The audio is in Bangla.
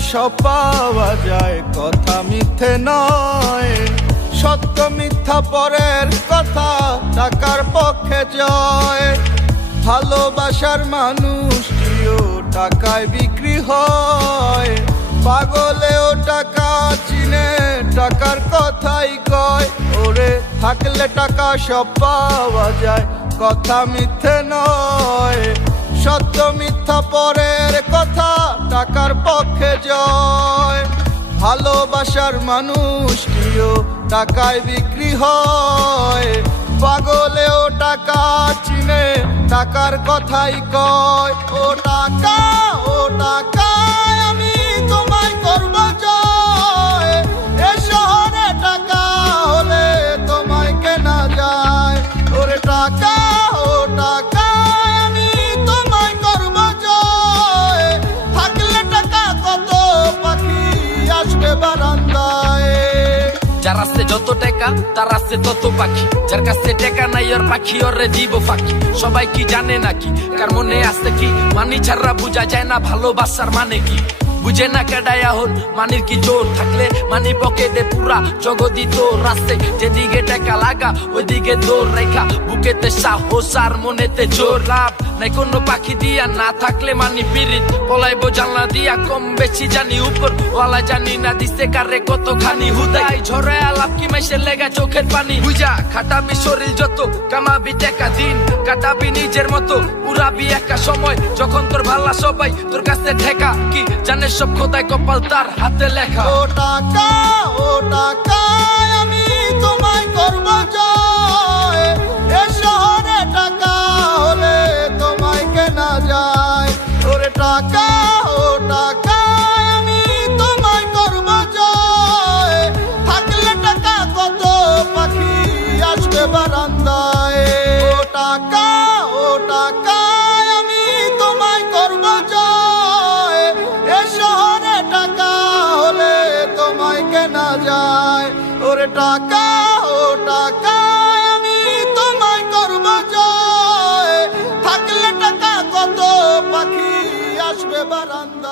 সব পাওয়া যায়, কথা মিথ্যে নয়। সত্য মিথ্যা পরের কথা, টাকার পক্ষে জয়। ভালোবাসার মানুষটিও টাকায় বিক্রি হয়। পাগলেও টাকা চিনে, টাকার কথাই কয়। ওরে থাকলে টাকা সব পাওয়া যায়, কথা মিথ্যে নয়। সত্য মিথ্যা পরের কথা, টাকার পক্ষে জয়। ভালোবাসার মানুষটিও টাকায় বিক্রি হয়। পাগলেও টাকা চিনে, টাকার কথাই কয়। ও টাকা, ও টাকা, আমি তোমায় করব জয়। এ শহরে টাকা হলে তোমায় কেনা যায়। ওরে টাকা, ও টাকা, আমি তোমায় করব জয়। থাকলে টাকা কত পাখি আসবে বারান্দায়। যার আছে যত টাকা তার আছে তত পাখি, যার কাছে টাকা নাই ওর পাখি ওরে দিব ফাঁকি। সবাই কি জানে নাকি, কার মনে আছে কি, মানি ছাড়া বুঝা যায় না ভালোবাসার মানে কি। বুঝে না কেডায় এখন মানির কি জোর, থাকলে মানি পকেটে পুরা জগদি তোর। রাস্তায় যেদিকে টাকা লাগা ওইদিকে দৌড় রেখা, বুকেতে সাহস আর মনেতে জোর। লাভ নাই কোনো পাখি দিয়া, না থাকলে মানি পিরিত। পলাইবো জানলা দিয়া, কম বেশি জানি উপর ওয়ালা জানি না দিছে কারে কতখানি। হুদাই ঝরে আলাপ কি মাইসের লেগা চোখের পানি। বুঝা খাটাবি শরীর যত, কামাবি টাকা দিন কাটাবি নিজের মতো। উড়াবি একা সময় যখন তোর ভালা সবাই তোর কাছে ঠেকা। কি জানে সব খোদায় কপাল তার হাতে লেখা। ও টাকা, ও টাকা, আমি তোমায় করব জয়। এ শহরে টাকা হলে তোমায় কেনা যায়। ওরে টাকা, ও টাকা, আমি তোমায় করব জয়। থাকলে টাকা কত পাখি আসবে বারান্দায়। ও টাকা, ও টাকা, আমি তোমায় করব জয়। এ শহরে টাকা হলে তোমায় কেনা যায়। ওরে টাকা, ও টাকা, আমি তোমায় করব জয়। থাকলে টাকা কত পাখি আসবে বারান্দা।